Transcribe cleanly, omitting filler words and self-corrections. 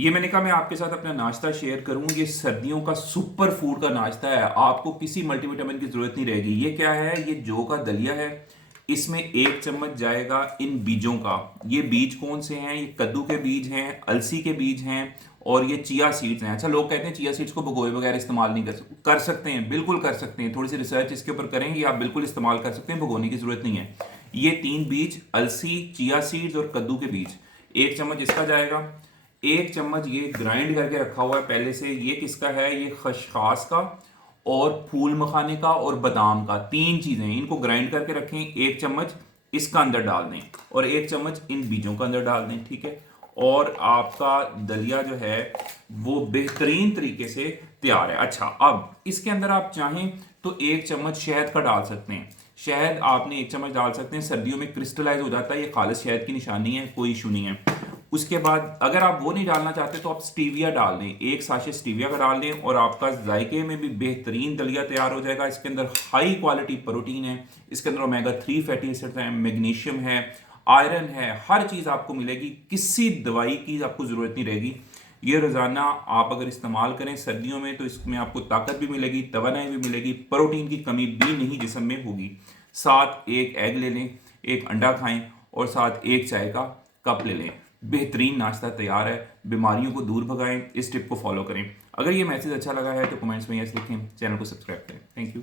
ये मैंने कहा मैं आपके साथ अपना नाश्ता शेयर करूं। ये सर्दियों का सुपर फूड का नाश्ता है, आपको किसी मल्टीविटामिन की जरूरत नहीं रहेगी। ये क्या है? ये जौ का दलिया है। इसमें 1 चम्मच जाएगा इन बीजों का। ये बीज कौन से हैं? ये कद्दू के बीज हैं, अलसी के बीज हैं और ये चिया सीड्स हैं। अच्छा, लोग कहते हैं चिया सीड्स को भिगोए बगैर इस्तेमाल नहीं कर सकते हैं। बिल्कुल कर सकते हैं, थोड़ी सी रिसर्च इसके ऊपर करेंगे, आप बिल्कुल इस्तेमाल कर सकते हैं, भिगोने की जरूरत नहीं है। ये 3 बीज, अलसी, चिया सीड्स और कद्दू के बीज, 1 चम्मच इसका जाएगा। 1 चम्मच ये ग्राइंड करके रखा हुआ है पहले से। ये किसका है? ये खसखास का और फूल मखाने का और बादाम का, 3 चीजें हैं। इनको ग्राइंड करके रखें। 1 चम्मच इसका अंदर डाल दें और 1 चम्मच इन बीजों का अंदर डाल दें, ठीक है। और आपका दलिया जो है वो बेहतरीन तरीके से तैयार है। अच्छा, अब इसके अंदर आप चाहें तो 1 चम्मच शहद का डाल सकते हैं। शहद आपने 1 चम्मच डाल सकते हैं, सर्दियों में क्रिस्टलाइज हो जाता है, ये खालिश शहद की निशानी है, कोई इशू नहीं है। उसके बाद अगर आप वो नहीं डालना चाहते तो आप स्टीविया डाल दें, 1 साशे स्टीविया का डाल दें और आपका जायके में भी बेहतरीन दलिया तैयार हो जाएगा। इसके अंदर हाई क्वालिटी प्रोटीन है, इसके अंदर ओमेगा 3 फैटी एसिड्स हैं, मैग्नीशियम है, आयरन है, हर चीज़ आपको मिलेगी, किसी दवाई की आपको ज़रूरत नहीं रहेगी। ये रोज़ाना आप अगर इस्तेमाल करें सर्दियों में तो इसमें आपको ताकत भी मिलेगी, तवानाई भी मिलेगी, प्रोटीन की कमी भी नहीं जिस्म में होगी। साथ एक एग ले लें, एक अंडा खाएं और साथ एक चाय का कप ले लें। बेहतरीन नाश्ता तैयार है। बीमारियों को दूर भगाएं, इस टिप को फॉलो करें। अगर ये मैसेज अच्छा लगा है तो कमेंट्स में यस लिखें, चैनल को सब्सक्राइब करें। Thank you.